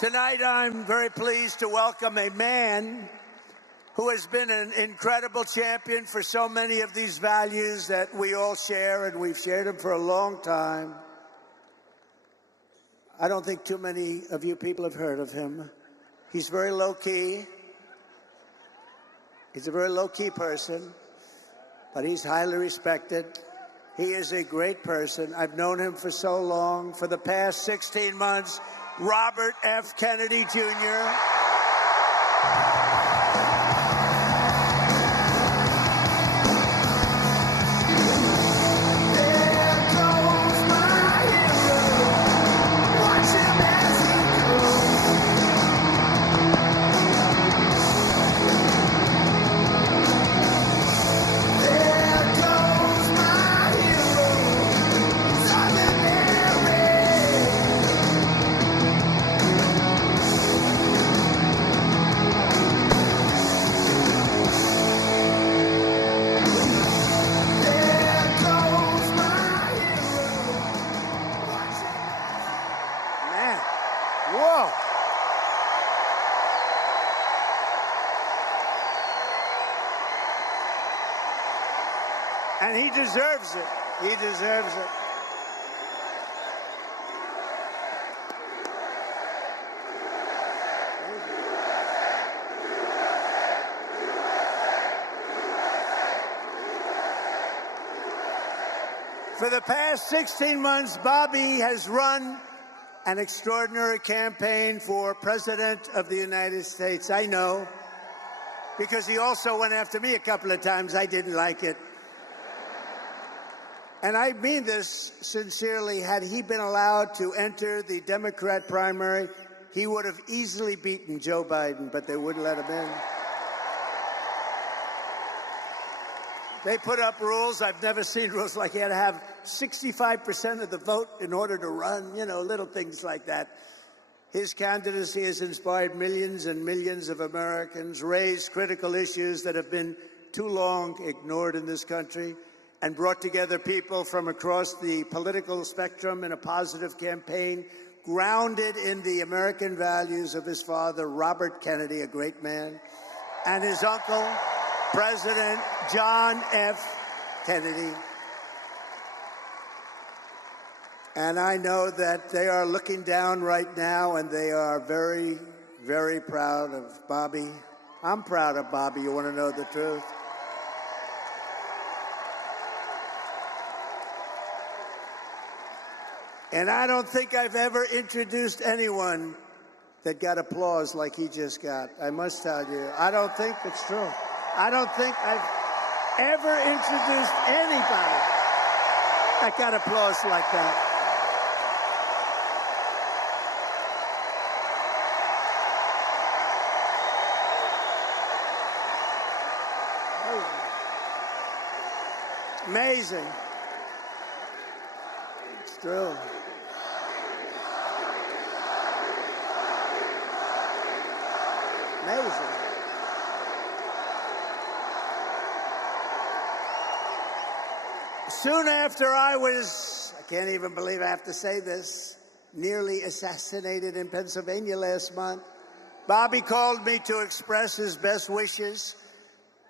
Tonight, I'm very pleased to welcome a man who has been an incredible champion for so many of these values that we all share, and we've shared them for a long time. I don't think too many of you people have heard of him. He's very low-key. He's a very low-key person, but he's highly respected. He is a great person. I've known him for so long. For the past 16 months, Robert F. Kennedy, Jr. Whoa. And he deserves it. He deserves it. For the past 16 months, Bobby has run an extraordinary campaign for President of the United States. I know, because he also went after me a couple of times. I didn't like it. And I mean this sincerely. Had he been allowed to enter the Democrat primary, he would have easily beaten Joe Biden, but they wouldn't let him in. They put up rules. I've never seen rules like he had to have 65% of the vote in order to run, you know, little things like that. His candidacy has inspired millions and millions of Americans, raised critical issues that have been too long ignored in this country, and brought together people from across the political spectrum in a positive campaign grounded in the American values of his father, Robert Kennedy, a great man, and his uncle, President John F. Kennedy. And I know that they are looking down right now, and they are very, very proud of Bobby. I'm proud of Bobby, you want to know the truth. And I don't think I've ever introduced anyone that got applause like he just got. I must tell you, I don't think it's true. I don't think I've ever introduced anybody that got applause like that. Amazing. It's true. Amazing. Soon after I can't even believe I have to say this, nearly assassinated in Pennsylvania last month, Bobby called me to express his best wishes.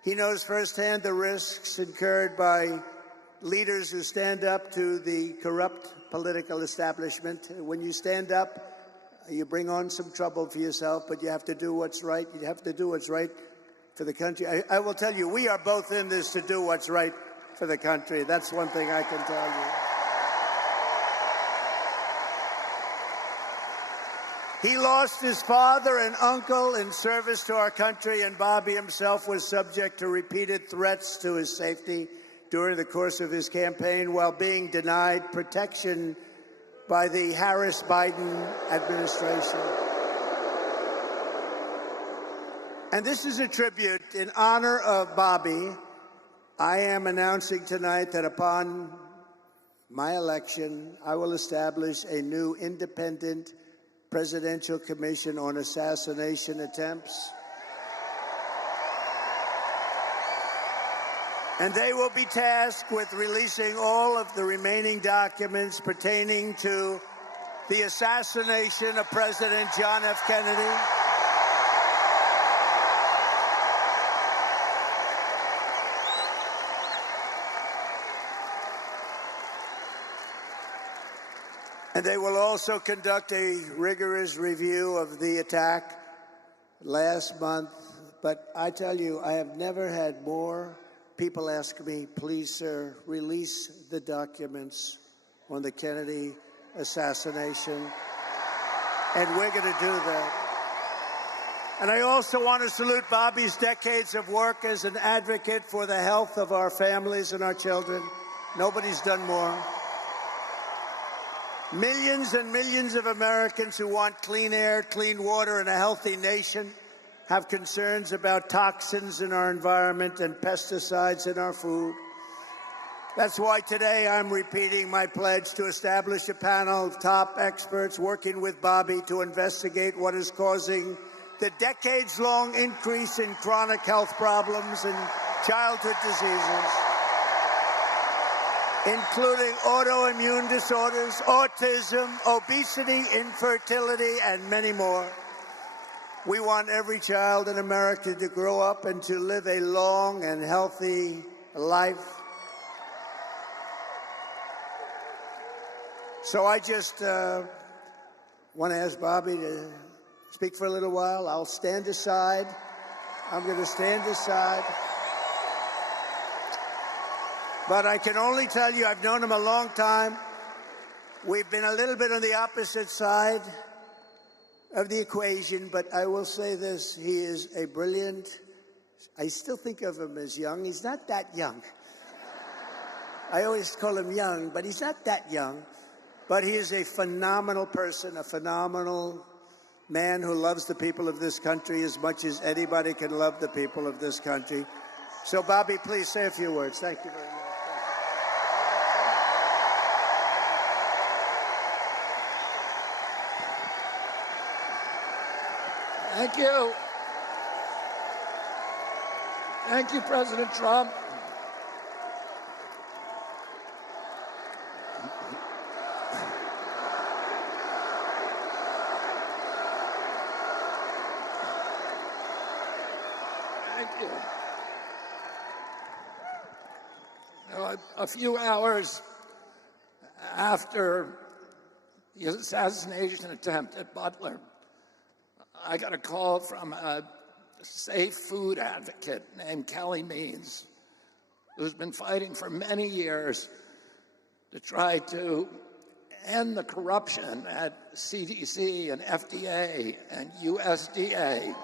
He knows firsthand the risks incurred by leaders who stand up to the corrupt political establishment. When you stand up, you bring on some trouble for yourself, but you have to do what's right. You have to do what's right for the country. I will tell you, we are both in this to do what's right for the country. That's one thing I can tell you. He lost his father and uncle in service to our country, and Bobby himself was subject to repeated threats to his safety during the course of his campaign while being denied protection by the Harris-Biden administration. And this is a tribute in honor of Bobby. I am announcing tonight that upon my election, I will establish a new independent presidential commission on assassination attempts. And they will be tasked with releasing all of the remaining documents pertaining to the assassination of President John F. Kennedy. And they will also conduct a rigorous review of the attack last month. But I tell you, I have never had more people ask me, please, sir, release the documents on the Kennedy assassination. And we're going to do that. And I also want to salute Bobby's decades of work as an advocate for the health of our families and our children. Nobody's done more. Millions and millions of Americans who want clean air, clean water, and a healthy nation have concerns about toxins in our environment and pesticides in our food. That's why today I'm repeating my pledge to establish a panel of top experts working with Bobby to investigate what is causing the decades-long increase in chronic health problems and childhood diseases, including autoimmune disorders, autism, obesity, infertility, and many more. We want every child in America to grow up and to live a long and healthy life. So I just want to ask Bobby to speak for a little while. I'll stand aside. I'm going to stand aside. But I can only tell you, I've known him a long time. We've been a little bit on the opposite side of the equation, but I will say this, he is a brilliant, I still think of him as young. He's not that young. I always call him young, but he's not that young. But he is a phenomenal person, a phenomenal man who loves the people of this country as much as anybody can love the people of this country. So, Bobby, please say a few words. Thank you very much. Thank you. Thank you, President Trump. Thank you. A few hours after the assassination attempt at Butler, I got a call from a safe food advocate named Kelly Means, who's been fighting for many years to try to end the corruption at CDC and FDA and USDA.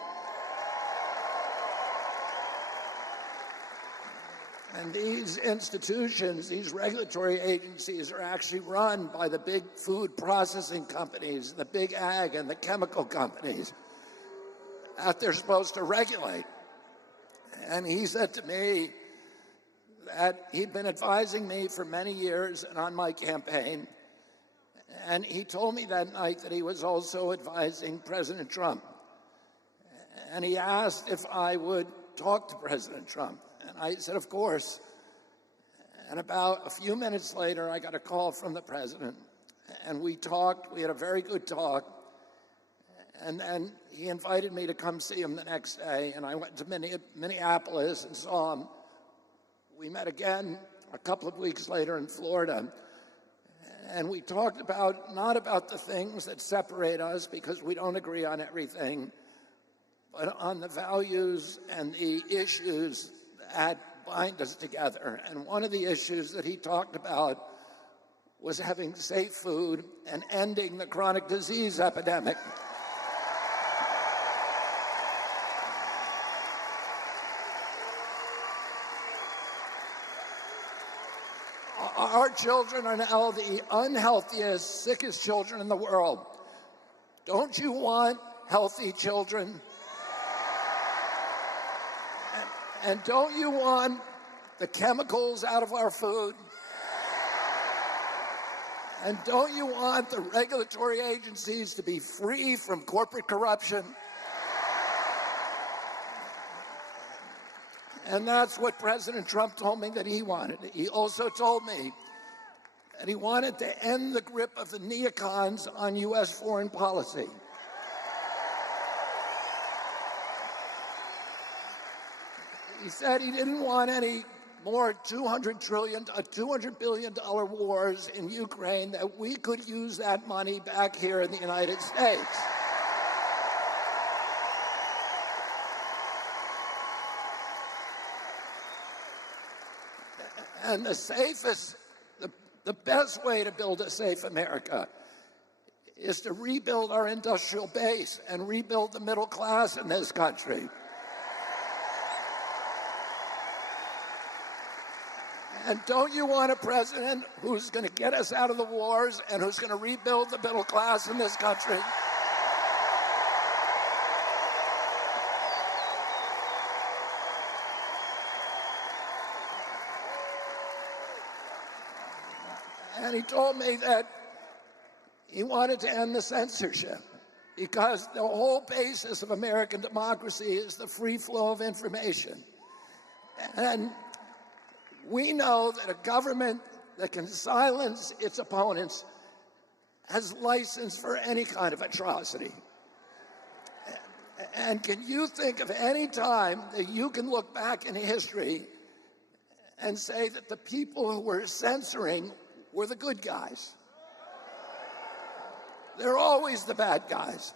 And these institutions, these regulatory agencies, are actually run by the big food processing companies, the big ag and the chemical companies that they're supposed to regulate. And he said to me that he'd been advising me for many years and on my campaign. And he told me that night that he was also advising President Trump. And he asked if I would talk to President Trump. And I said, of course. And about a few minutes later, I got a call from the president. And we talked. We had a very good talk. And then he invited me to come see him the next day. And I went to Minneapolis and saw him. We met again a couple of weeks later in Florida. And we talked about, not about the things that separate us because we don't agree on everything, but on the values and the issues that bind us together. And one of the issues that he talked about was having safe food and ending the chronic disease epidemic. Our children are now the unhealthiest, sickest children in the world. Don't you want healthy children? And don't you want the chemicals out of our food? And don't you want the regulatory agencies to be free from corporate corruption? And that's what President Trump told me that he wanted. He also told me and he wanted to end the grip of the neocons on U.S. foreign policy. He said he didn't want any more $200 billion wars in Ukraine, that we could use that money back here in the United States. And the best way to build a safe America is to rebuild our industrial base and rebuild the middle class in this country. And don't you want a president who's going to get us out of the wars and who's going to rebuild the middle class in this country? And he told me that he wanted to end the censorship because the whole basis of American democracy is the free flow of information. And we know that a government that can silence its opponents has license for any kind of atrocity. And can you think of any time that you can look back in history and say that the people who were censoring were the good guys? They're always the bad guys,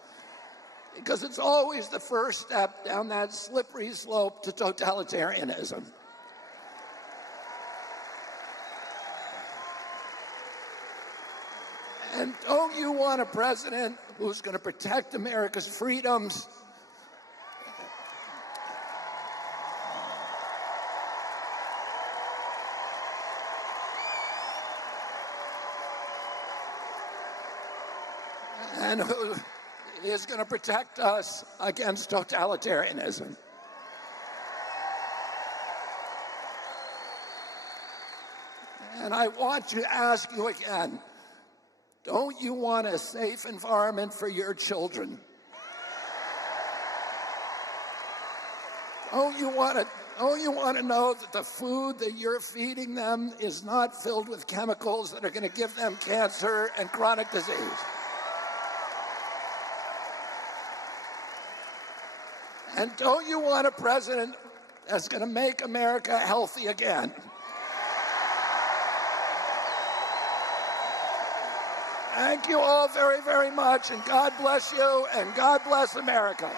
because it's always the first step down that slippery slope to totalitarianism. And don't you want a president who's going to protect America's freedoms? And who is going to protect us against totalitarianism? And I want to ask you again, don't you want a safe environment for your children? Don't you want to know that the food that you're feeding them is not filled with chemicals that are going to give them cancer and chronic disease? And don't you want a president that's going to make America healthy again? Thank you all very, very much, and God bless you, and God bless America.